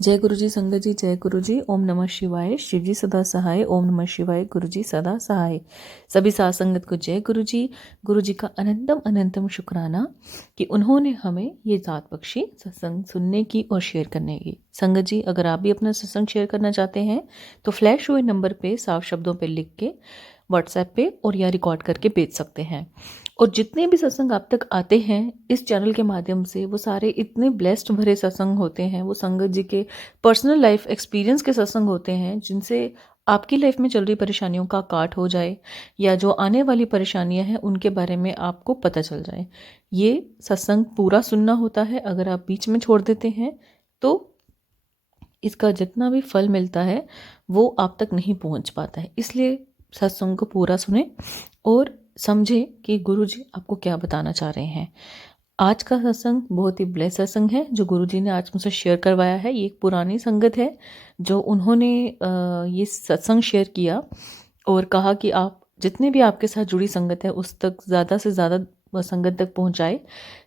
जय गुरु जी, संगत जी, जय गुरु जी। ओम नमः शिवाय। शिव जी सदा सहाय। ओम नमः शिवाय। गुरु जी सदा सहाय। सभी साथ संगत को जय गुरु जी। गुरु जी का अनंतम अनंतम शुक्राना कि उन्होंने हमें ये जात बख्शी सत्संग सुनने की और शेयर करने की। संगत जी, अगर आप भी अपना सत्संग शेयर करना चाहते हैं तो फ्लैश हुए नंबर पे साफ शब्दों पे लिख के व्हाट्सएप पे और या रिकॉर्ड करके भेज सकते हैं। और जितने भी सत्संग आप तक आते हैं इस चैनल के माध्यम से, वो सारे इतने ब्लेस्ड भरे सत्संग होते हैं। वो संगत जी के पर्सनल लाइफ एक्सपीरियंस के सत्संग होते हैं, जिनसे आपकी लाइफ में चल रही परेशानियों का काट हो जाए या जो आने वाली परेशानियां हैं उनके बारे में आपको पता चल जाए। ये सत्संग पूरा सुनना होता है। अगर आप बीच में छोड़ देते हैं तो इसका जितना भी फल मिलता है वो आप तक नहीं पहुंच पाता है। इसलिए सत्संग को पूरा सुने और समझे कि गुरु जी आपको क्या बताना चाह रहे हैं। आज का सत्संग बहुत ही ब्लेस सत्संग है जो गुरु जी ने आज मुझसे शेयर करवाया है। ये एक पुरानी संगत है जो उन्होंने ये सत्संग शेयर किया और कहा कि आप जितने भी आपके साथ जुड़ी संगत है उस तक ज़्यादा से ज़्यादा संगत तक पहुंचाए।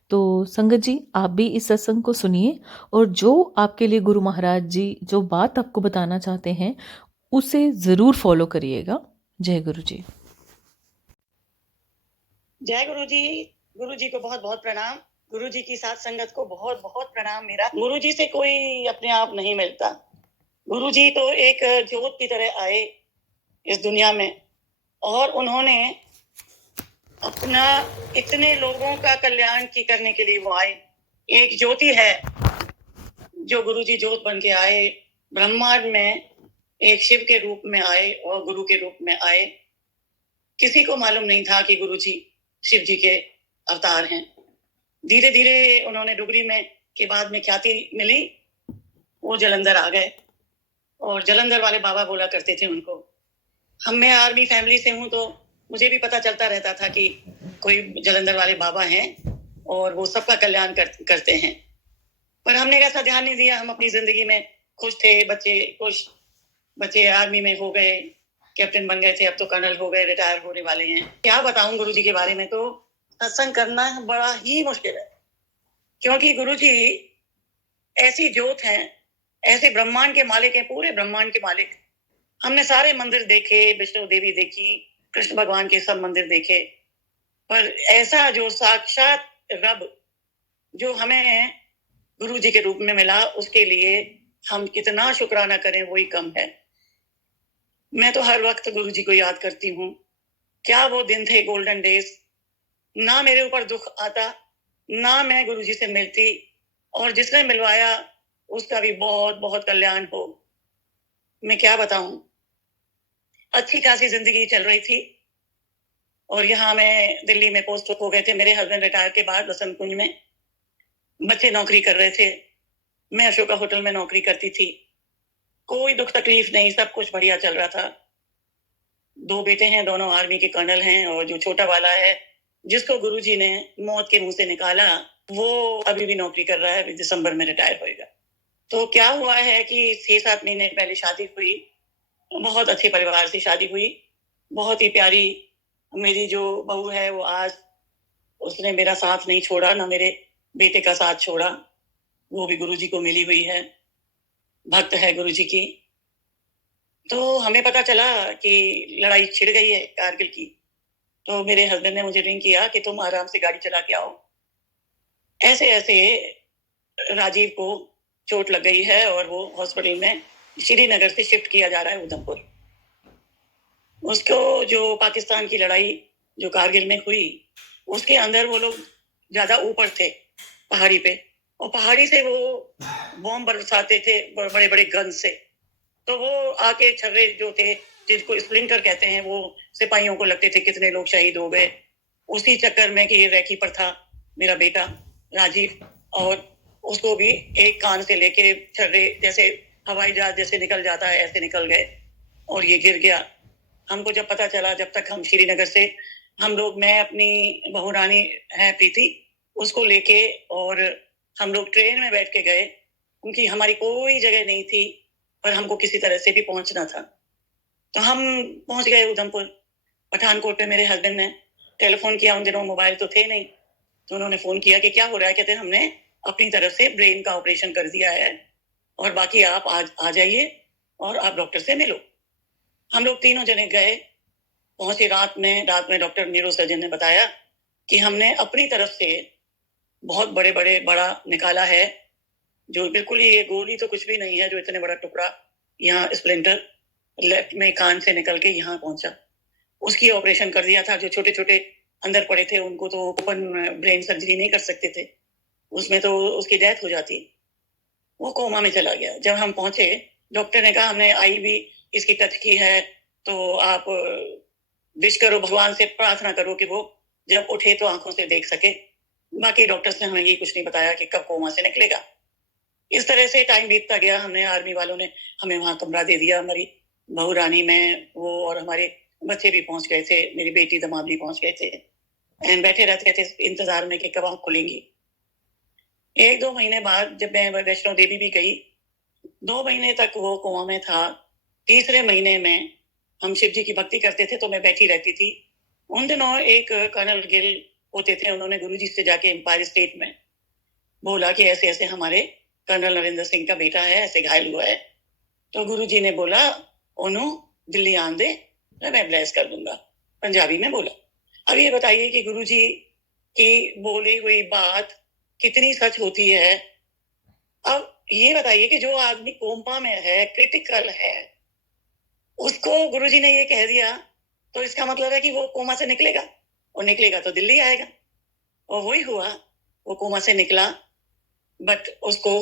तो संगत जी, आप भी इस सत्संग को सुनिए और जो आपके लिए गुरु महाराज जी जो बात आपको बताना चाहते हैं उसे ज़रूर फॉलो करिएगा। जय गुरु जी। जय गुरु जी। गुरु जी को बहुत बहुत प्रणाम। गुरु जी की साथ संगत को बहुत बहुत प्रणाम मेरा। गुरु जी से कोई अपने आप नहीं मिलता। गुरु जी तो एक ज्योत की तरह आए इस दुनिया में और उन्होंने अपना इतने लोगों का कल्याण की करने के लिए वो आए। एक ज्योति है जो गुरु जी ज्योत बन के आए, ब्रह्मांड में एक शिव के रूप में आए और गुरु के रूप में आए। किसी को मालूम नहीं था कि गुरु जी शिव जी के अवतार हैं। धीरे धीरे उन्होंने डुगरी में के बाद में ख्याति मिली, वो जलंधर आ गए और जलंधर वाले बाबा बोला करते थे उनको। मैं आर्मी फैमिली से हूं तो मुझे भी पता चलता रहता था कि कोई जलंधर वाले बाबा हैं और वो सबका कल्याण करते हैं। पर हमने ऐसा ध्यान नहीं दिया। हम अपनी जिंदगी में खुश थे, बच्चे खुश, बच्चे आर्मी में हो गए, कैप्टन बन गए थे, अब तो कर्नल हो गए, रिटायर होने वाले हैं। क्या बताऊं गुरु जी के बारे में, तो सत्संग करना बड़ा ही मुश्किल है, क्योंकि गुरु जी ऐसी ज्योत हैं, ऐसे ब्रह्मांड के मालिक हैं, पूरे ब्रह्मांड के मालिक। हमने सारे मंदिर देखे, विष्णु देवी देखी, कृष्ण भगवान के सब मंदिर देखे, पर ऐसा जो साक्षात रब जो हमें गुरु जी के रूप में मिला, उसके लिए हम कितना शुक्राना करें वही कम है। मैं तो हर वक्त गुरु जी को याद करती हूँ। क्या वो दिन थे गोल्डन डेज। ना मेरे ऊपर दुख आता, ना मैं गुरु जी से मिलती, और जिसने मिलवाया उसका भी बहुत बहुत कल्याण हो। मैं क्या बताऊं, अच्छी खासी जिंदगी चल रही थी और यहाँ मैं दिल्ली में पोस्ट हो गए थे। मेरे हस्बैंड रिटायर के बाद बसंत कुंज में, बच्चे नौकरी कर रहे थे, मैं अशोका होटल में नौकरी करती थी। कोई दुख तकलीफ नहीं, सब कुछ बढ़िया चल रहा था। 2 बेटे हैं, दोनों आर्मी के कर्नल हैं, और जो छोटा वाला है जिसको गुरुजी ने मौत के मुंह से निकाला, वो अभी भी नौकरी कर रहा है, दिसंबर में रिटायर होएगा। तो क्या हुआ है कि 6-7 महीने पहले शादी हुई, बहुत अच्छे परिवार से शादी हुई, बहुत ही प्यारी मेरी जो बहू है वो आज, उसने मेरा साथ नहीं छोड़ा, ना मेरे बेटे का साथ छोड़ा। वो भी गुरुजी को मिली हुई है, भक्त है गुरुजी की। तो हमें पता चला कि लड़ाई छिड़ गई है कारगिल की। तो मेरे हस्बैंड ने मुझे रिंग किया कि तुम आराम से गाड़ी चला के आओ, ऐसे ऐसे राजीव को चोट लग गई है और वो हॉस्पिटल में श्रीनगर से शिफ्ट किया जा रहा है उधमपुर। उसको जो पाकिस्तान की लड़ाई जो कारगिल में हुई, उसके अंदर वो लोग ज्यादा ऊपर थे पहाड़ी पे, और पहाड़ी से वो बॉम्ब बरसाते थे बड़े बड़े गन से। तो वो आके छर्रे जो थे, जिसको स्प्लिंटर कहते हैं, वो सिपाहियों को लगते थे। कितने लोग शहीद हो गए उसी चक्कर में कि ये रैकी पर था मेरा बेटा राजीव, और उसको भी एक कान से लेके छर्रे जैसे हवाई जहाज जैसे निकल जाता है ऐसे निकल गए और ये गिर गया। हमको जब पता चला, जब तक हम श्रीनगर से हम लोग, मैं अपनी बहू रानी है प्रीति, उसको लेके, और हम लोग ट्रेन में बैठ के गए, क्योंकि हमारी कोई जगह नहीं थी, पर हमको किसी तरह से भी पहुंचना था। तो हम पहुंच गए उधमपुर। पठानकोट पे मेरे हस्बैंड ने टेलीफोन किया, उन दिनों मोबाइल तो थे नहीं, तो उन्होंने फोन किया कि क्या हो रहा है। कहते हमने अपनी तरफ से ब्रेन का ऑपरेशन कर दिया है और बाकी आप आज आ जाइए और आप डॉक्टर से मिलो। हम लोग तीनों जने गए, पहुंचे रात में डॉक्टर न्यूरो सर्जन ने बताया कि हमने अपनी तरफ से बहुत बड़ा निकाला है, जो बिल्कुल ही ये गोली तो कुछ भी नहीं है, जो इतने बड़ा टुकड़ा यहाँ स्प्लिंटर लेफ्ट में कान से निकल के यहाँ पहुंचा। उसकी ऑपरेशन कर दिया था। जो छोटे छोटे अंदर पड़े थे उनको तो ओपन ब्रेन सर्जरी नहीं कर सकते थे, उसमें तो उसकी डेथ हो जाती। वो कोमा में चला गया। जब हम पहुंचे, डॉक्टर ने कहा हमने आई भी इसकी टच की है, तो आप विश करो, भगवान से प्रार्थना करो कि वो जब उठे तो आंखों से देख सके। बाकी डॉक्टर्स ने हमें ये कुछ नहीं बताया कि कब कोमा से निकलेगा। इस तरह से टाइम बीतता गया। हमने आर्मी वालों ने हमें वहां कमरा दे दिया। हमारी बहू रानी में वो और हमारे बच्चे भी पहुंच गए थे, मेरी बेटी दमाद भी पहुंच गए थे, एंड बैठे रहते थे इंतजार में कि कब आंख खुलेंगी। 1-2 महीने बाद जब मैं वैष्णो देवी भी गई, 2 महीने तक वो कोमा में था। तीसरे महीने में हम शिव जी की भक्ति करते थे तो मैं बैठी रहती थी। उन दिनों एक कर्नल गिल होते थे, उन्होंने गुरुजी से जाके एम्पायर स्टेट में बोला कि ऐसे ऐसे हमारे कर्नल नरेंद्र सिंह का बेटा है, ऐसे घायल हुआ है। तो गुरुजी ने बोला ओनू दिल्ली आन दे, मैं ब्लेस कर दूंगा, पंजाबी में बोला। अब ये बताइए कि गुरुजी की बोली हुई बात कितनी सच होती है। अब ये बताइए कि जो आदमी कोमा में है, क्रिटिकल है, उसको गुरुजी ने ये कह दिया, तो इसका मतलब है कि वो कोमा से निकलेगा, और निकलेगा तो दिल्ली आएगा। और वही हुआ, वो कोमा से निकला, बट उसको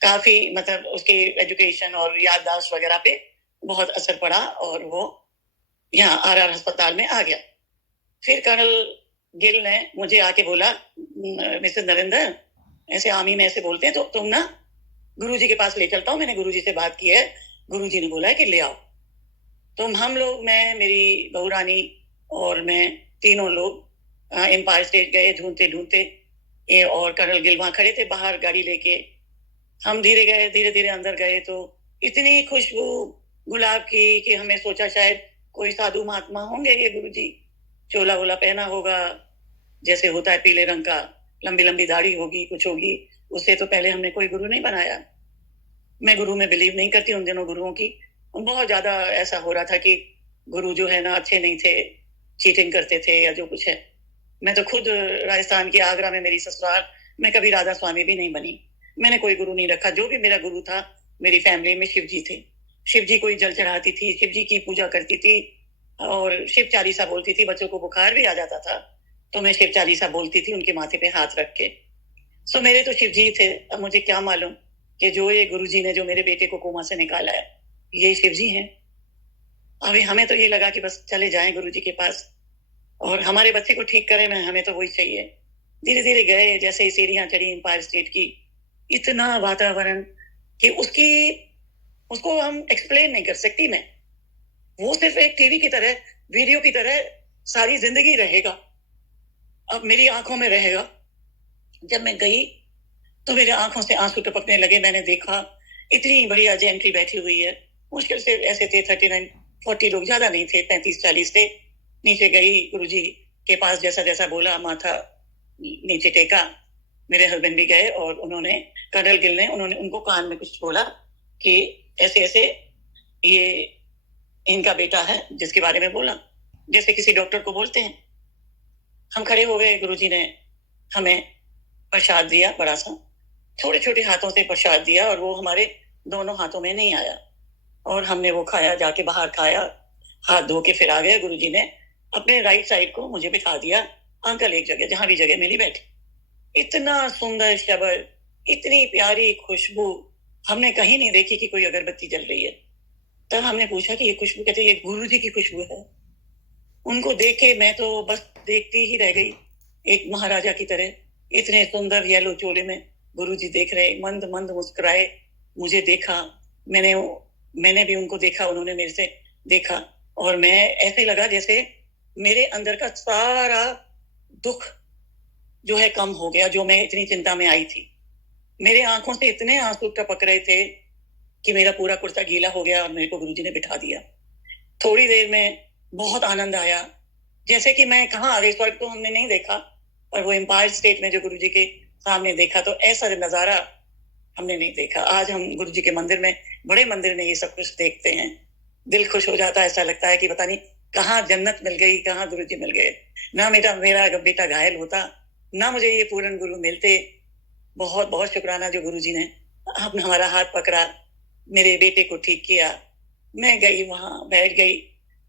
काफी मतलब उसके एजुकेशन और याददाश्त वगैरह पे बहुत असर पड़ा और वो यहाँ आरआर अस्पताल में आ गया। फिर कर्नल गिल ने मुझे आके बोला, मिस्टर नरेंद्र, ऐसे आर्मी में ऐसे बोलते हैं, तो तुम ना गुरुजी के पास ले चलता हूँ। मैंने गुरुजी से बात की है, गुरुजी ने बोला है कि ले आओ। तो हम लोग, मैं, मेरी बहू रानी और मैं, तीनों लोग एम्पायर स्टेट गए ढूंढते ढूंढते। और कर्नल गिल वहां खड़े थे बाहर गाड़ी लेके। हम धीरे धीरे अंदर गए तो इतनी खुशबू गुलाब की कि हमें सोचा शायद कोई साधु महात्मा होंगे ये गुरुजी। चोला वोला पहना होगा जैसे होता है पीले रंग का, लंबी लंबी दाढ़ी होगी, कुछ होगी। उससे तो पहले हमने कोई गुरु नहीं बनाया। मैं गुरु में बिलीव नहीं करती उन दिनों गुरुओं की। बहुत ज्यादा ऐसा हो रहा था कि गुरु जो है ना अच्छे नहीं थे, चीटिंग करते थे या जो कुछ है। मैं तो खुद राजस्थान के आगरा में मेरी ससुराल, मैं कभी राधा स्वामी भी नहीं बनी। मैंने कोई गुरु नहीं रखा। जो भी मेरा गुरु था मेरी फैमिली में शिव जी थे। शिव जी को ही जल चढ़ाती थी, शिव जी की पूजा करती थी और शिव चालीसा बोलती थी। बच्चों को बुखार भी आ जाता था तो मैं शिव चालीसा बोलती थी उनके माथे पे हाथ रख के। सो मेरे तो शिव जी थे। अब मुझे क्या मालूम कि जो ये गुरु जी ने जो मेरे बेटे को कोमा से निकाला है ये शिव जी हैं। अभी हमें तो ये लगा कि बस चले जाएं गुरु जी के पास और हमारे बच्चे को ठीक करें। हमें तो वही चाहिए। धीरे धीरे गए, जैसे ही सीढ़ियां चढ़ी एम्पायर स्टेट की, इतना वातावरण कि उसको हम एक्सप्लेन नहीं कर सकती मैं। वो सिर्फ एक टीवी की तरह, वीडियो की तरह सारी जिंदगी रहेगा, अब मेरी आंखों में रहेगा। जब मैं गई तो मेरे आंखों से आंसू टपकने लगे। मैंने देखा इतनी बढ़िया जेंट्री बैठी हुई है, मुश्किल से ऐसे थे 39-40 लोग, ज्यादा नहीं थे, 35-40 थे। नीचे गई, गुरुजी के पास जैसा जैसा बोला माथा नीचे टेका। मेरे हस्बैंड भी गए और उन्होंने, कर्नल गिल ने, उन्होंने उनको कान में कुछ बोला कि ऐसे ऐसे ये इनका बेटा है, जिसके बारे में बोला जैसे किसी डॉक्टर को बोलते हैं। हम खड़े हो गए। गुरुजी ने हमें प्रसाद दिया, बड़ा सा, छोटे छोटे हाथों से प्रसाद दिया और वो हमारे दोनों हाथों में नहीं आया और हमने वो खाया, जाके बाहर खाया, हाथ धो के फिर आ गए। गुरुजी ने अपने राइट साइड को मुझे बिठा दिया, अंकल एक जगह, जहां भी जगह मिली बैठे। इतना सुंदर शब्द, इतनी प्यारी खुशबू हमने कहीं नहीं देखी कि कोई अगरबत्ती जल रही है। तब हमने पूछा कि ये खुशबू, कहते ये गुरुजी की खुशबू है। उनको देख के मैं तो बस देखती ही रह गई, एक महाराजा की तरह। इतने सुंदर येलो चोले में गुरुजी देख रहे, मंद मंद मुस्कुराए, मुझे देखा, मैंने भी उनको देखा, उन्होंने मेरे से देखा और मैं, ऐसे लगा जैसे मेरे अंदर का सारा दुख जो है कम हो गया, जो मैं इतनी चिंता में आई थी। मेरे आंखों से इतने आंसू टपक रहे थे कि मेरा पूरा कुर्ता गीला हो गया और मेरे को गुरुजी ने बिठा दिया। थोड़ी देर में बहुत आनंद आया, जैसे कि मैं कहाँ आ गई। स्वर्ग तो हमने नहीं देखा, और वो एम्पायर स्टेट में जो गुरुजी के सामने देखा तो ऐसा नजारा हमने नहीं देखा। आज हम गुरु जी के मंदिर में, बड़े मंदिर में ये सब कुछ देखते हैं, दिल खुश हो जाता है। ऐसा लगता है कि पता नहीं कहाँ जन्नत मिल गई, कहाँ गुरु जी मिल गए। ना मेरा बेटा घायल होता, ना मुझे ये पूर्ण गुरु मिलते। बहुत बहुत शुक्राना जो गुरु जी ने हमारा हाथ पकड़ा, मेरे बेटे को ठीक किया। मैं गई वहां, बैठ गई,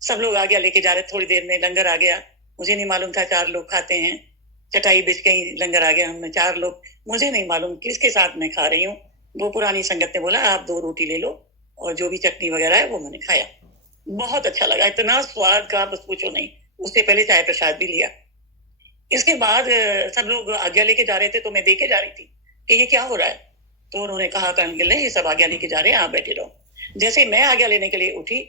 सब लोग आगे लेके जा रहे। थोड़ी देर में लंगर आ गया, मुझे नहीं मालूम था 4 लोग खाते हैं। चटाई बिछ गई, लंगर आ गया, हमने 4 लोग, मुझे नहीं मालूम किसके साथ मैं खा रही हूँ। वो पुरानी संगत ने बोला आप 2 रोटी ले लो, और जो भी चटनी वगैरह है वो मैंने खाया। बहुत अच्छा लगा, इतना स्वाद का बस पूछो नहीं। उससे पहले चाय प्रसाद भी लिया। इसके बाद सब लोग आज्ञा लेके जा रहे थे, तो मैं देखे जा रही थी कि ये क्या हो रहा है। तो उन्होंने कहा कर्नल ने ये सब आज्ञा लेके जा रहे हैं, आप बैठे रहो। जैसे मैं आज्ञा लेने के लिए उठी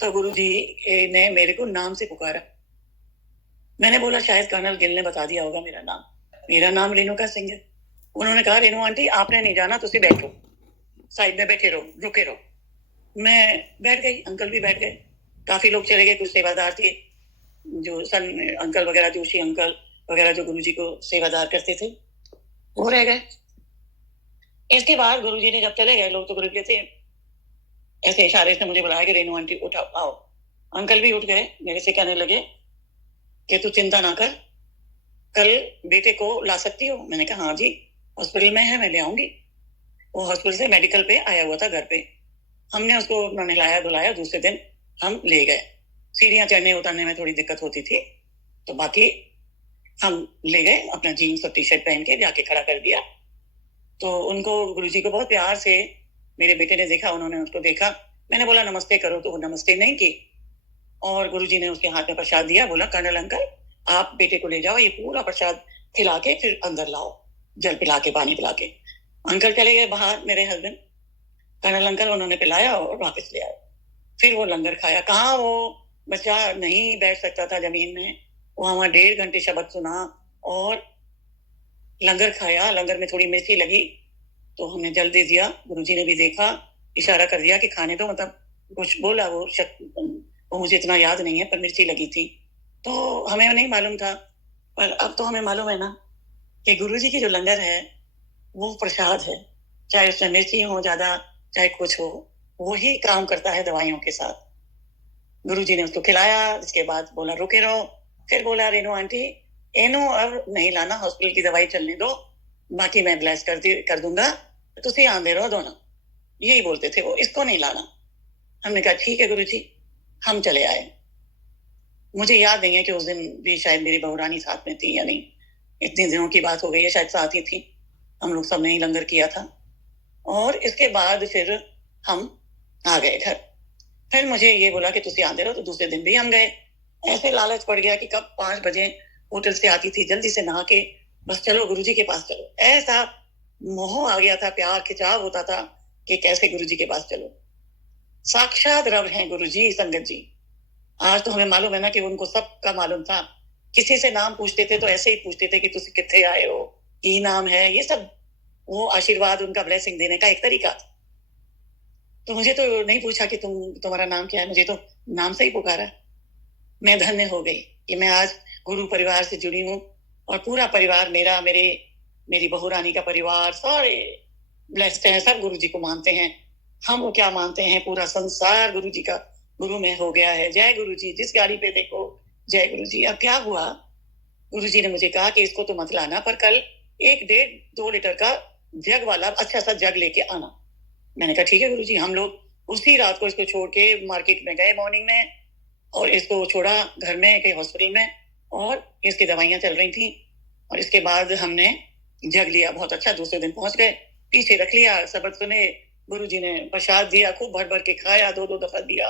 तो गुरुजी ने मेरे को नाम से पुकारा। मैंने बोला शायद कर्नल गिल ने बता दिया होगा मेरा नाम। मेरा नाम रेणुका सिंह है। उन्होंने कहा रेणु आंटी आपने नहीं जाना, तुझे बैठो, साइड में बैठे रहो, रुके रहो। मैं बैठ गई, अंकल भी बैठ गए। काफी लोग चले गए, कुछ सेवादार थे, जो सन अंकल वगैरह, जोशी अंकल वगैरह जो गुरुजी को सेवादार करते थे, वो रह गए। इसके बाद गुरुजी ने जब चले गए, लोग तो गुरु के थे, ऐसे इशारे से मुझे बुलाया कि रेणु आंटी उठाओ, आओ। अंकल भी उठ गए, मेरे से कहने लगे कि तू चिंता ना कर, कल बेटे को ला सकती हो। मैंने कहा हाँ जी, हॉस्पिटल में है, मैं ले आऊंगी। वो हॉस्पिटल से मेडिकल पे आया हुआ था घर पे। हमने उसको नहलाया धुलाया, दूसरे दिन हम ले गए। सीढ़ियां चढ़ने उतरने में थोड़ी दिक्कत होती थी, तो बाकी हम ले गए, अपना जीन्स और टी शर्ट पहन के जाके खड़ा कर दिया। तो उनको गुरुजी को बहुत प्यार से मेरे बेटे ने देखा, उन्होंने उसको देखा। मैंने बोला नमस्ते करो, तो वो नमस्ते नहीं की, और गुरुजी ने उसके हाथ में प्रसाद दिया। बोला कर्नल अंकल आप बेटे को ले जाओ, ये पूरा प्रसाद खिला के फिर अंदर लाओ, जल पिला के, पानी पिला के। अंकल चले गए बाहर, मेरे हस्बैंड कर्नल अंकल, उन्होंने पिलाया और वापस ले आए। फिर वो लंगर खाया। कहाँ वो बच्चा नहीं बैठ सकता था जमीन में, वो वहां 1.5 घंटे शब्द सुना और लंगर खाया। लंगर में थोड़ी मिर्ची लगी तो हमने जल दे दिया। गुरुजी ने भी देखा, इशारा कर दिया कि खाने दो, मतलब कुछ बोला। वो मुझे इतना याद नहीं है, पर मिर्ची लगी थी, तो हमें नहीं मालूम था। पर अब तो हमें मालूम है ना कि गुरुजी की जो लंगर है वो प्रसाद है, चाहे उसमें मिर्ची हो ज्यादा, चाहे कुछ हो, वही काम करता है दवाइयों के साथ। गुरुजी ने उसको खिलाया। इसके बाद बोला रुके रहो। फिर बोला रेणु आंटी एनो अब नहीं लाना, हॉस्पिटल की दवाई चलने दो, बाकी मैं ब्लेस कर दूंगा, तुसी आंदे रहो दोनों। यही बोलते थे वो, इसको नहीं लाना। हमने कहा ठीक है गुरुजी। हम चले आए। मुझे याद नहीं है कि उस दिन भी शायद मेरी बहुरानी साथ में थी या नहीं, इतने दिनों की बात हो गई है, शायद साथ ही थी। हम लोग सबने ही लंगर किया था। और इसके बाद फिर हम आ गए घर। फिर मुझे ये बोला कि तुसी आंदे रहो, तो दूसरे दिन भी हम गए। ऐसे लालच पड़ गया कि कब 5 बजे होटल से आती थी, जल्दी से नहा के बस चलो गुरुजी के पास चलो। ऐसा मोह आ गया था, प्यार खिंचाव होता था कि कैसे गुरुजी के पास चलो। साक्षात रब हैं गुरुजी, संगत जी। आज तो हमें मालूम है ना कि उनको सबका मालूम था। किसी से नाम पूछते थे तो ऐसे ही पूछते थे कि तुसी किथे आए हो, की नाम है, ये सब वो आशीर्वाद, उनका ब्लेसिंग देने का एक तरीका था। तो मुझे तो नहीं पूछा कि तुम्हारा नाम क्या है, मुझे तो नाम से ही पुकारा। मैं धन्य हो गई कि मैं आज गुरु परिवार से जुड़ी हूँ, और पूरा परिवार मेरा, मेरी बहू रानी का परिवार, सारे ब्लेस्ड हैं, सब गुरु जी को मानते हैं। हम क्या मानते हैं, पूरा संसार गुरु जी का गुरु में हो गया है। जय गुरु जी। जिस गाड़ी पे देखो जय गुरु जी। अब क्या हुआ, गुरु जी ने मुझे कहा कि इसको तो मत लाना, पर कल 1-1.5-2 लीटर का जग वाला अच्छा सा जग लेके आना। मैंने कहा ठीक है गुरु जी। हम लोग उसी रात को इसको छोड़ के मार्केट में गए मॉर्निंग में, और इसको छोड़ा घर में कहीं हॉस्पिटल में, और इसकी दवाइयां चल रही थी। और इसके बाद हमने जग लिया, बहुत अच्छा। दूसरे दिन पहुंच गए, पीछे रख लिया, सबक सुने, गुरु जी ने प्रसाद दिया, खूब भर भर के खाया, 2-2 दफा दिया,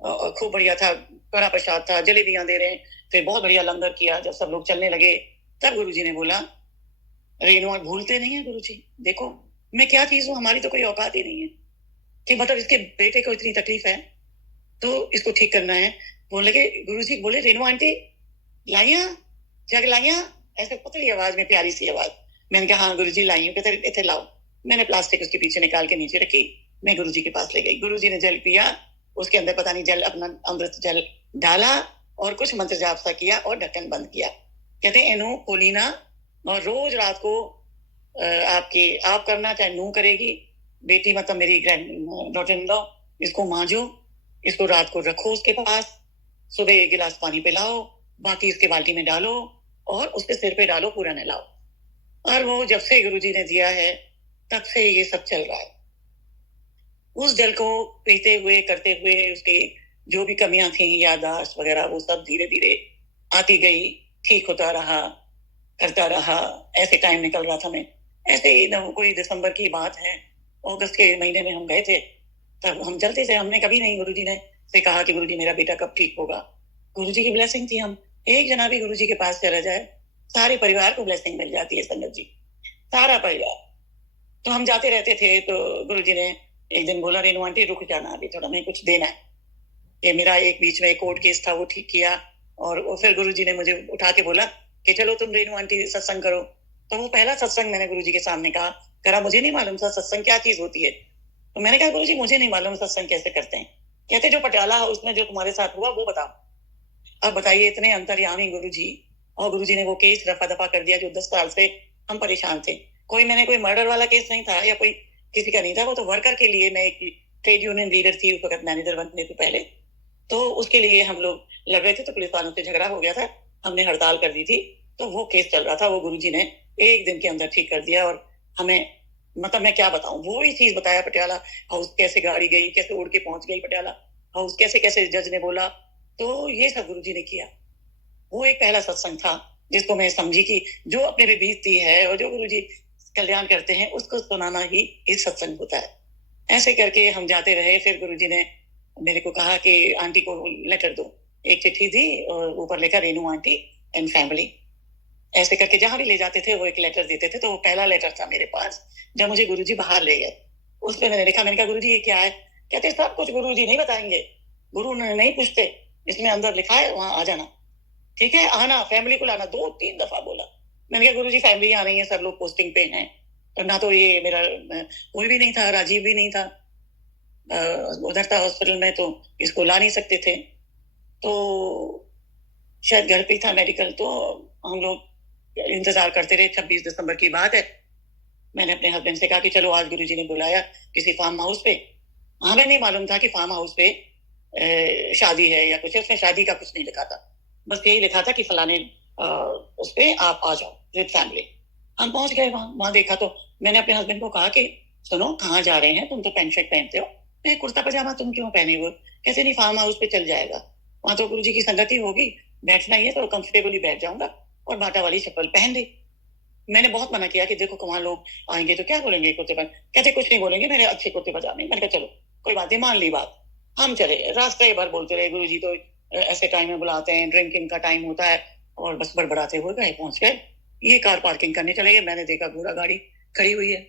और खूब बढ़िया था, कड़ा प्रसाद था, जलेबियां दे रहे हैं। फिर बहुत बढ़िया लंगर किया। जब सब लोग चलने लगे तब गुरु जी ने बोला रेणु भूलते नहीं है गुरु जी, देखो मैं क्या चीज हूँ, हमारी तो कोई औकात ही नहीं है कि मतलब इसके बेटे को इतनी तकलीफ है तो इसको ठीक करना है। बोलने लगे गुरु जी, बोले रेणु आंटी लाइया, जग लाइया, ऐसे पतली आवाज में, प्यारी सी आवाज। मैंने कहा हाँ गुरु जी लाई हूँ। कहते इथे लाओ। मैंने प्लास्टिक उसके पीछे निकाल के नीचे रखी, मैं गुरु जी के पास ले गई। गुरु जी ने जल पिया, उसके अंदर पता नहीं जल, अपना अमृत जल डाला और कुछ मंत्र जाप सा किया और ढक्कन बंद किया। कहते इनू खोली ना, और रोज रात को आप करना चाहे नू करेगी, बेटी मतलब मेरी ग्रैंड डॉटर इन लॉ, इसको मांजो, इसको रात को रखो उसके पास, सुबह 1 गिलास पानी पिलाओ, बाकी इसके बाल्टी में डालो और उसके सिर पे डालो, पूरा नहलाओ। और वो जब से गुरुजी ने दिया है तब से ये सब चल रहा है। उस जल को पीते हुए करते हुए उसकी जो भी कमियां थी, याददाश्त वगैरह, वो सब धीरे धीरे आती गई, ठीक होता रहा, करता रहा। ऐसे टाइम निकल रहा था। मैं ऐसे ही कोई दिसंबर की बात है, अगस्त के महीने में हम गए थे, तब हम चलते थे। हमने कभी नहीं गुरुजी ने से कहा कि गुरुजी मेरा बेटा कब ठीक होगा। गुरुजी की ब्लेसिंग थी। हम एक जना भी गुरुजी के पास चला जाए, सारे परिवार को ब्लेसिंग मिल जाती है संगत जी, सारा परिवार। तो हम जाते रहते थे। तो गुरुजी ने एक दिन बोला, रेणु आंटी रुक जाना, अभी थोड़ा मैं कुछ देना है। ये मेरा एक बीच में एक कोर्ट केस था, वो ठीक किया। और फिर गुरुजी ने मुझे उठा के बोला कि चलो तुम रेणु आंटी सत्संग करो। तो वो पहला सत्संग मैंने गुरुजी के सामने करा। मुझे नहीं मालूम था सत्संग क्या चीज होती है। तो मैंने कहा गुरुजी मुझे नहीं मालूम सत्संग कैसे करते हैं। कहते जो पटियाला उसमें जो तुम्हारे साथ हुआ वो बताओ। अब बताइए, इतने अंतर्यामी गुरुजी, और गुरुजी ने वो केस रफा दफा कर दिया जो 10 साल से हम परेशान थे। मैंने कोई मर्डर वाला केस नहीं था या कोई किसी का नहीं था। वो तो वर्कर के लिए, मैं एक ट्रेड यूनियन लीडर थी उस वक्त, मैनेजर बनने से पहले। तो उसके लिए हम लोग लड़ रहे थे, तो पुलिस वालों से झगड़ा हो गया था, हमने हड़ताल कर दी थी। तो वो केस चल रहा था, वो गुरुजी ने एक दिन के अंदर ठीक कर दिया। और हमें मतलब मैं क्या बताऊं, वो ही चीज बताया, पटियाला हाउस कैसे गाड़ी गई, कैसे उड़ के पहुंच गई पटियाला हाउस, कैसे कैसे जज ने बोला। तो ये सब गुरुजी ने किया। वो एक पहला सत्संग था जिसको मैं समझी कि जो अपने पे बीतती है और जो गुरुजी कल्याण करते हैं उसको सुनाना ही इस सत्संग होता है। ऐसे करके हम जाते रहे। फिर गुरुजी ने मेरे को कहा कि आंटी को लेटर दो। एक चिट्ठी दी और ऊपर लिखा रेणु आंटी एंड फैमिली। ऐसे करके जहां भी ले जाते थे वो एक लेटर देते थे। तो वो पहला लेटर था मेरे पास जब मुझे गुरुजी बाहर ले गए। उस पर मैंने लिखा, मैंने कहा गुरुजी ये क्या है। कहते सब कुछ गुरुजी नहीं बताएंगे, गुरु नहीं पूछते, इसमें अंदर लिखा है, वहां आ जाना, ठीक है, आना, फैमिली को लाना। 2-3 दफा बोला। मैंने कहा गुरुजी फैमिली आ रही है, सब लोग पोस्टिंग पे हैं। और ना तो ये मेरा कोई भी नहीं था, राजीव भी नहीं था उधर था हॉस्पिटल में, तो इसको ला नहीं सकते थे। तो शायद घर पे था मेडिकल। तो हम लोग इंतजार करते रहे। 26 दिसंबर की बात है। मैंने अपने हस्बैंड से कहा कि चलो आज गुरुजी ने बुलाया किसी फार्म हाउस पे। हमें नहीं मालूम था कि फार्म हाउस पे शादी है या कुछ है। उसमें शादी का कुछ नहीं लिखा था, बस यही लिखा था कि फलाने उस पे आप आ जाओ विद फैमिली। हम पहुंच गए वहां देखा तो मैंने अपने हस्बैंड को कहा कि सुनो कहाँ जा रहे हैं, तुम तो पैंट शर्ट पहनते हो, मैं कुर्ता पजामा तुम क्यों पहने हुए। कैसे नहीं, फार्म हाउस पे चल जाएगा, वहां तो गुरुजी की संगति होगी, बैठना ही है तो कंफर्टेबली बैठ जाऊंगा। और बाटा वाली चप्पल पहन ली। मैंने बहुत मना किया कि देखो वहां लोग आएंगे तो क्या बोलेंगे कुर्ते पर। कहते कुछ नहीं बोलेंगे, मेरे अच्छे कुर्ते पजामे। मैंने कहा चलो कोई बात नहीं, मान ली बात। हम चले, रास्ते भर बोलते रहे गुरुजी तो ऐसे टाइम में बुलाते हैं, ड्रिंकिंग का टाइम होता है, और बस बड़बड़ाते हुए गए, पहुंच गए। ये कार पार्किंग करने चले गए। मैंने देखा घोड़ा गाड़ी खड़ी हुई है।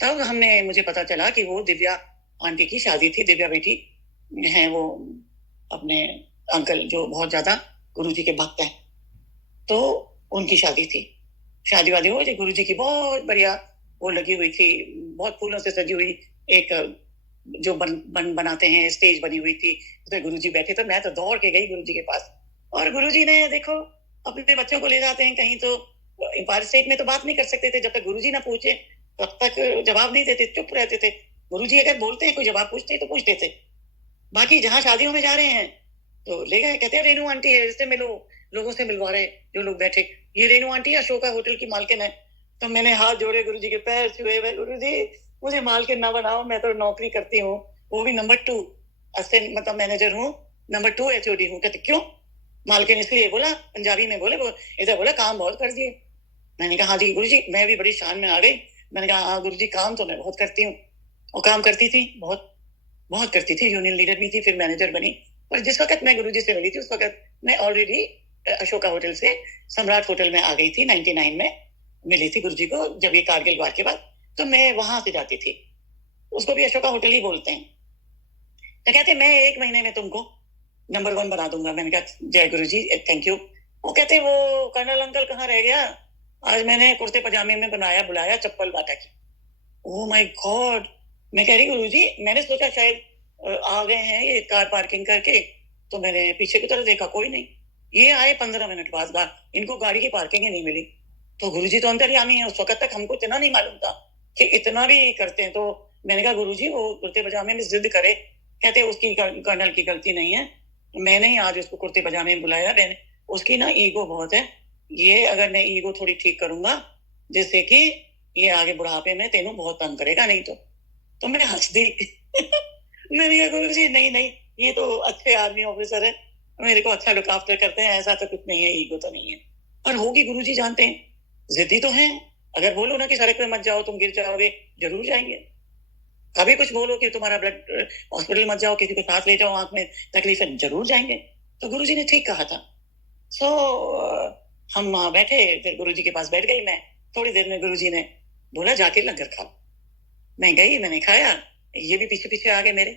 तब मुझे पता चला कि वो दिव्या आंटी की शादी थी। दिव्या बेटी है वो, अपने अंकल जो बहुत ज्यादा गुरुजी के भक्त हैं, तो उनकी शादी थी। शादी वादी हो, गुरुजी की बहुत बढ़िया वो लगी हुई थी, बहुत फूलों से सजी हुई एक जो बनाते हैं स्टेज बनी हुई थी, उसमें गुरुजी बैठे। तो मैं तो दौड़ के गई गुरुजी के पास। और गुरुजी ने देखो अपने बच्चों को ले जाते हैं कहीं, तो एम्पायर स्टेट में तो बात नहीं कर सकते थे, जब तक गुरुजी ना पूछे तब तक जवाब नहीं देते, चुप रहते थे। गुरुजी अगर बोलते हैं, कोई जवाब पूछते हैं तो पूछते थे। बाकी जहाँ शादियों में जा रहे हैं तो ले गए, कहते हैं रेणु आंटी है, इससे मिलो, लोगों से मिलवा रहे जो लोग बैठे, ये रेणु आंटी अशोका होटल की मालकिन है। तो मैंने हाथ जोड़े गुरुजी के पैर छुए, गुरुजी मुझे मालकिन ना बनाओ, मैं तो नौकरी करती हूँ, वो भी नंबर 2 असिस्टेंट मतलब मैनेजर हूँ, नंबर 2 HOD हूँ। कहते क्यों मालकिन, इसलिए बोला, पंजाबी में बोले, इधर बोला काम बहुत कर दिए। मैंने कहा हाँ जी गुरुजी। मैं भी बड़ी शान में आ गई। मैंने कहा हाँ गुरुजी, काम तो मैं बहुत करती हूँ। और काम करती थी, बहुत बहुत करती थी, यूनियन लीडर भी थी, फिर मैनेजर बनी। और जिस वक्त मैं गुरुजी से मिली थी उस वक्त मैं ऑलरेडी अशोका होटल से सम्राट होटल में आ गई थी। 99 में मिली थी गुरुजी को, जब ये कारगिल वार के बाद। तो मैं वहां से जाती थी, उसको भी अशोका होटल ही बोलते हैं। तो कहते मैं 1 महीने में तुमको नंबर 1 बना दूंगा। मैंने कहा जय गुरुजी, थैंक यू। वो कहते वो कर्नल अंकल कहाँ रह गया, आज मैंने कुर्ते पजामे में बुलाया चप्पल बाटा की। Oh my God. मैं कह रही गुरुजी, मैंने सोचा शायद आ गए हैं ये कार पार्किंग करके, तो मैंने पीछे की तरफ देखा कोई नहीं। ये आए 15 मिनट बाद, इनको गाड़ी की पार्किंग ही नहीं मिली। तो गुरुजी तो अंतर्यामी है, उस वक्त तक हमको इतना नहीं मालूम था कि इतना भी करते हैं। तो मैंने कहा गुरुजी वो कुर्ते पजामे में जिद करे, कहते उसकी कर्नल की गलती नहीं है, मैंने ही आज उसको कुर्ते पजामे में बुलाया। मैंने उसकी ना ईगो बहुत है, ये अगर मैं ईगो थोड़ी ठीक करूंगा जिससे कि ये आगे बुढ़ापे में तेनू बहुत तंग करेगा, नहीं तो मैं हंस दी। मैंने कहा गुरुजी नहीं नहीं, ये तो अच्छे आर्मी ऑफिसर है, मेरे को अच्छा लुक आफ्टर करते हैं, ऐसा तो कुछ नहीं है, ईगो तो नहीं है। और होगी, गुरुजी जानते हैं, जिद्दी तो हैं। अगर बोलो ना कि सड़क पे मत जाओ तुम गिर जाओगे, जरूर जाएंगे। कभी कुछ बोलो कि तुम्हारा ब्लड हॉस्पिटल मत जाओ, किसी को साथ ले जाओ, आंख में तकलीफ है, जरूर जाएंगे। तो गुरुजी ने ठीक कहा था। सो हम वहां बैठे, फिर गुरुजी के पास बैठ गई मैं। थोड़ी देर में गुरुजी ने बोला जाके लंगर खाओ। मैं गई, मैंने खाया, ये भी पीछे पीछे आ गए मेरे,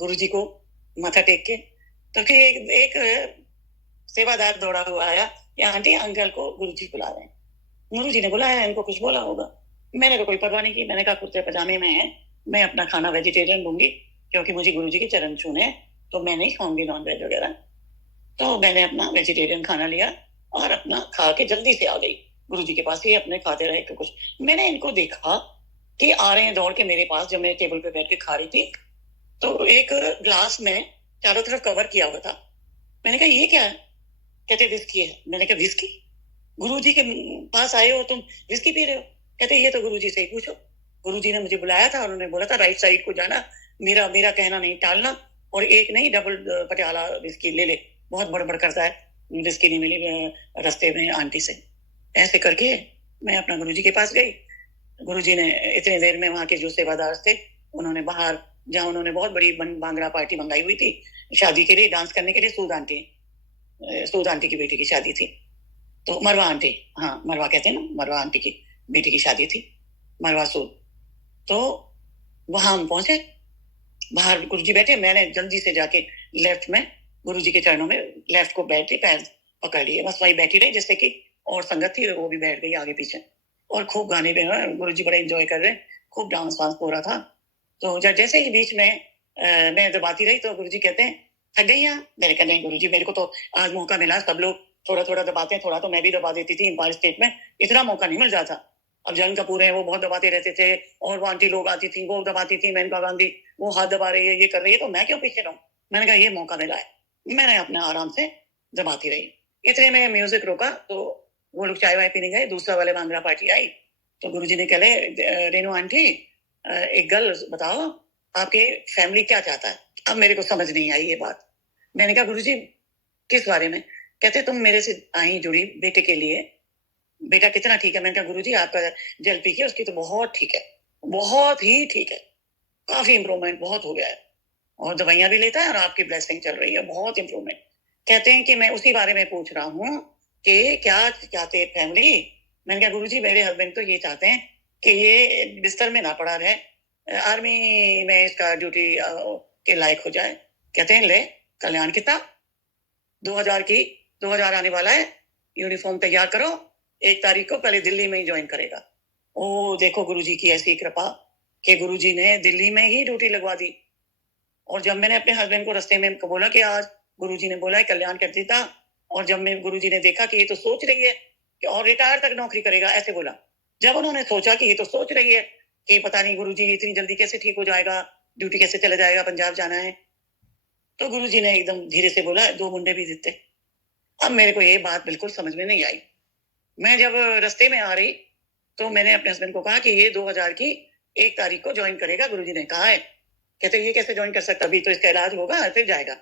गुरुजी को माथा टेक के। तो फिर एक सेवादार दौड़ा हुआ आया, या आंटी अंकल को गुरुजी बुला रहे हैं। गुरुजी ने बुलाया, इनको कुछ बोला होगा, मैंने तो कोई परवाह नहीं की। मैंने कहा कुर्ते पजामे में है, मैं अपना खाना वेजिटेरियन लूंगी, क्योंकि मुझे गुरुजी के चरण छूने, तो मैं नहीं खाऊंगी नॉन वेज वगैरह। तो मैंने अपना वेजिटेरियन खाना लिया और अपना खा के जल्दी से आ गई गुरुजी के पास। ये अपने खाते रहे कुछ। मैंने इनको देखा कि आ रहे हैं दौड़ के मेरे पास, जब मैं टेबल पे बैठ के खा रही थी, तो एक ग्लास में चारों तरफ कवर किया हुआ था। मैंने कहा ये क्या है? कहते विस्की है। मैंने कहा विस्की? गुरुजी के पास आए हो तुम, विस्की पी रहे हो? कहते ये तो गुरुजी से ही पूछो, गुरुजी ने मुझे बुलाया था, उन्होंने बोला था राइट साइड को जाना, मेरा मेरा कहना नहीं टालना, और एक नहीं डबल पटियाला विस्की ले ले, बहुत बड़बड़ करता है, विस्की नहीं मिली रास्ते में आंटी से। ऐसे करके मैं अपना गुरुजी के पास गई। गुरुजी ने इतनी देर में वहां के जो सेवादार थे, उन्होंने बाहर, जहां उन्होंने बहुत बड़ी भांगड़ा पार्टी मंगाई हुई थी शादी के लिए, डांस करने के लिए, सूद आंटी की बेटी की शादी थी। तो मरवा आंटी, हाँ मरवा कहते हैं ना, मरवा आंटी की बेटी की शादी थी, मरवा सूद। तो वहां हम पहुंचे, बाहर गुरुजी बैठे, मैंने जल्दी से जाके लेफ्ट में गुरुजी के चरणों में लेफ्ट को बैठे, पैर पकड़ लिए, बस वही बैठी रही, जैसे कि और संगत थी वो भी बैठ गई आगे पीछे। और खूब गाने पे गुरुजी बड़े एंजॉय कर रहे, खूब डांस वांस हो रहा था। तो जैसे ही बीच में मैं दबाती रही, तो गुरुजी कहते हैं थक गई यहाँ? मैंने कहा नहीं गुरुजी, मेरे को तो आज मौका मिला, सब लोग थोड़ा थोड़ा दबाते हैं, थोड़ा तो मैं भी दबा देती थी, एम्पायर स्टेट में इतना मौका नहीं मिल जाता। अब जन कपूर है, वो बहुत दबाते रहते थे, और वो आंटी लोग आती थी, वो दबाती थी, मेनका गांधी वो हाथ दबा रही है, ये कर रही है, तो मैं क्यों पीछे रहूं? मैंने कहा ये मौका मिला है, मैंने अपने आराम से दबाती रही। इतने में म्यूजिक रोका, तो वो लोग चाय वाय पीने गए, दूसरा वाले भांगड़ा पार्टी आई। तो गुरुजी ने कहे रेनू आंटी एक गल बताओ, आपके फैमिली क्या चाहता है? अब मेरे को समझ नहीं आई ये बात। मैंने कहा गुरुजी किस बारे में? कहते तुम मेरे से आई जुड़ी बेटे के लिए, बेटा कितना ठीक है? मैंने कहा गुरुजी आपका जल पी के उसकी तो बहुत ठीक है, बहुत ही ठीक है, काफी इंप्रूवमेंट बहुत हो गया है, और दवाइयां भी लेता है, और आपकी ब्लेसिंग चल रही है, बहुत इंप्रूवमेंट। कहते हैं कि मैं उसी बारे में पूछ रहा हूँ कि क्या चाहते हैं फैमिली? मैंने कहा गुरुजी मेरे हस्बैंड तो ये चाहते हैं कि ये बिस्तर में ना पड़ा रहे, आर्मी में इसका ड्यूटी के लायक हो जाए। कहते हैं ले कल्याण किताब 2000 आने वाला है, यूनिफॉर्म तैयार करो, 1 तारीख को पहले दिल्ली में ही ज्वाइन करेगा। ओ देखो गुरुजी की ऐसी कृपा कि गुरुजी ने दिल्ली में ही ड्यूटी लगवा दी। और जब मैंने अपने हस्बैंड को रास्ते में बोला कि आज गुरुजी ने बोला है कल्याण कर देता, और जब मैं गुरुजी ने देखा कि ये तो सोच रही है कि और रिटायर तक नौकरी करेगा, ऐसे बोला। जब उन्होंने सोचा कि ये तो सोच रही है कि पता नहीं गुरुजी इतनी जल्दी कैसे ठीक हो जाएगा, ड्यूटी कैसे चला जाएगा, पंजाब जाना है, तो गुरुजी ने एकदम धीरे से बोला 2 मुंडे भी देते। अब मेरे को ये बात बिल्कुल समझ में नहीं आई। मैं जब रास्ते में आ रही, तो मैंने अपने हस्बैंड को कहा कि ये 2000 की 1 तारीख को ज्वाइन करेगा, गुरुजी ने कहा है। कहते ये कैसे ज्वाइन कर सकता, अभी तो इसका इलाज होगा, फिर जाएगा,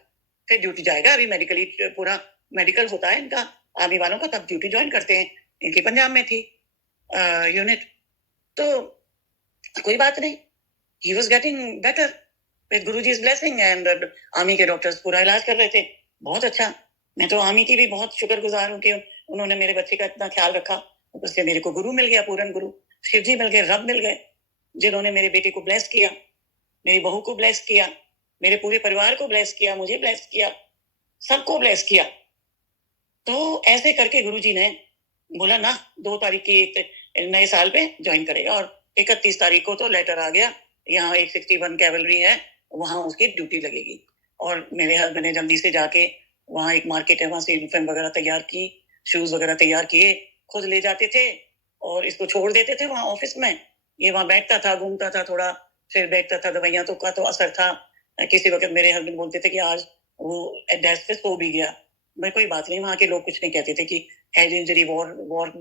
फिर ड्यूटी जाएगा, अभी मेडिकली पूरा मेडिकल होता है इनका आर्मी वालों का, तब ड्यूटी ज्वाइन करते हैं। इनकी पंजाब में थी यूनिट, तो कोई बात नहीं, he was getting better with Guruji's blessing, and army के डॉक्टर्स पूरा इलाज कर रहे थे, बहुत अच्छा। मैं तो आर्मी की भी बहुत शुक्रगुजार हूँ कि उन्होंने मेरे बच्चे का इतना ख्याल रखा। उससे मेरे को गुरु मिल गया, पूरन गुरु शिव जी मिल गए, रब मिल गए, जिन्होंने मेरे बेटे को ब्लेस किया, मेरी बहू को ब्लेस किया, मेरे पूरे परिवार को ब्लेस किया, मुझे ब्लेस किया, सबको ब्लेस किया। तो ऐसे करके गुरुजी ने बोला ना 2 तारीख की नए साल पे ज्वाइन करेगा, और 31 तारीख को तो लेटर आ गया, यहाँ 161 कैवलरी है, वहां उसकी ड्यूटी लगेगी। और मेरे हस्बैंड ने जल्दी से जाके वहां एक मार्केट है, वहां से यूनिफॉर्म वगैरह तैयार की, शूज वगैरह तैयार किए, खुद ले जाते थे और इसको छोड़ देते थे वहाँ ऑफिस में। ये वहाँ बैठता था, घूमता था थोड़ा, फिर बैठता था। दवाइयाँ तो का तो असर था। किसी वक़्त मेरे हस्बैंड बोलते थे कि आज वो डेस्क पे सो भी गया। मैं कोई बात नहीं, वहाँ के लोग कुछ नहीं कहते थे कि head injury, war war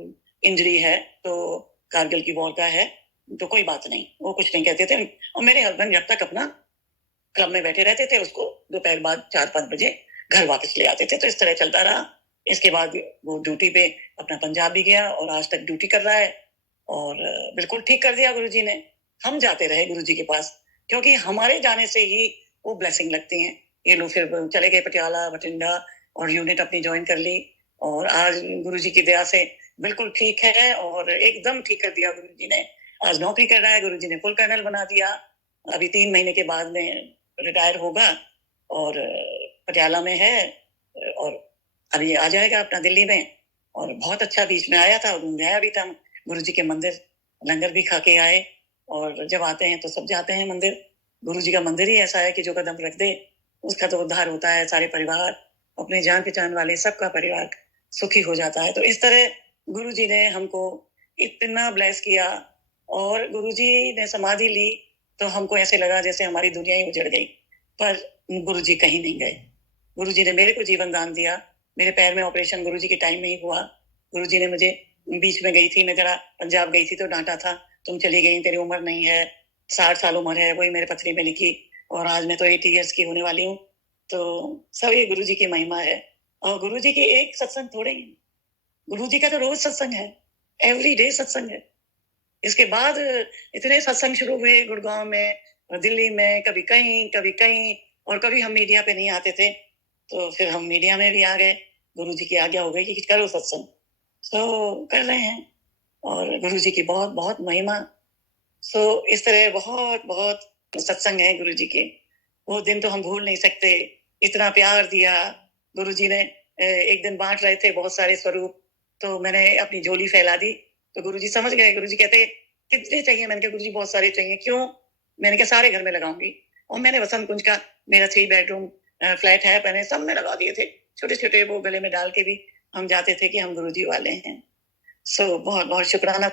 injury है, तो कारगिल की वॉर का है, तो कोई बात नहीं, वो कुछ नहीं कहते थे। और मेरे हस्बैंड जब तक अपना क्लब में बैठे रहते थे, उसको दोपहर बाद 4-5 बजे घर वापस ले आते थे। तो इस तरह चलता रहा। इसके बाद वो ड्यूटी पे अपना पंजाब भी गया और आज तक ड्यूटी कर रहा है और बिल्कुल ठीक कर दिया गुरुजी ने। हम जाते रहे गुरुजी के पास क्योंकि हमारे जाने से ही वो ब्लेसिंग लगती हैं। ये लोग फिर चले गए पटियाला, बठिंडा और यूनिट अपनी जॉइन कर ली और आज गुरुजी की दया से बिल्कुल ठीक है और एकदम ठीक कर दिया गुरुजी ने। आज नौकरी कर रहा है, गुरुजी ने फुल कर्नल बना दिया। अभी 3 महीने के बाद में रिटायर होगा और पटियाला में है और अभी आ जाएगा अपना दिल्ली में। और बहुत अच्छा बीच में आया था और गया भी था गुरुजी के मंदिर, लंगर भी खा के आए। और जब आते हैं तो सब जाते हैं मंदिर। गुरुजी का मंदिर ही ऐसा है कि जो कदम रख दे उसका तो उद्धार होता है। सारे परिवार, अपने जान पहचान वाले सबका परिवार सुखी हो जाता है। तो इस तरह गुरुजी ने हमको इतना ब्लेस किया और गुरुजी ने समाधि ली तो हमको ऐसे लगा जैसे हमारी दुनिया ही उजड़ गई। पर गुरुजी कहीं नहीं गए। गुरुजी ने मेरे को जीवन दान दिया। मेरे पैर में ऑपरेशन गुरुजी के टाइम में ही हुआ। गुरुजी ने मुझे, बीच में गई थी मैं जरा पंजाब गई थी तो डांटा था, तुम चली गई, तेरी उम्र नहीं है, 60 साल उम्र है, वही मेरे पथरी में लिखी और आज मैं तो 80 इयर्स की होने वाली हूँ। तो सब ये गुरुजी की महिमा है। और गुरुजी की एक सत्संग थोड़े ही, गुरुजी का तो रोज सत्संग है, एवरी डे सत्संग है। इसके बाद इतने सत्संग शुरू हुए गुड़गांव में, दिल्ली में, कभी कहीं और कभी हम मीडिया पे नहीं आते थे तो फिर हम मीडिया में भी आ गए। गुरुजी की आज्ञा हो गई कि करो सत्संग, तो कर रहे हैं और गुरुजी की बहुत बहुत महिमा। सो इस तरह बहुत बहुत सत्संग है गुरुजी के। वो दिन तो हम भूल नहीं सकते। इतना प्यार दिया गुरुजी ने। एक दिन बांट रहे थे बहुत सारे स्वरूप, तो मैंने अपनी झोली फैला दी तो गुरुजी समझ गए। गुरुजी कहते कितने चाहिए? मैंने कहा गुरुजी बहुत सारे चाहिए। क्यों? मैंने कहा सारे घर में लगाऊंगी। और मैंने वसंत कुंज का, मेरा 3 बेडरूम फ्लैट है, मैंने सब में लगा दिए थे। छोटे छोटे वो गले में डाल के भी हम जाते थे कि हम गुरुजी वाले हैं। सो बहुत बहुत शुक्राना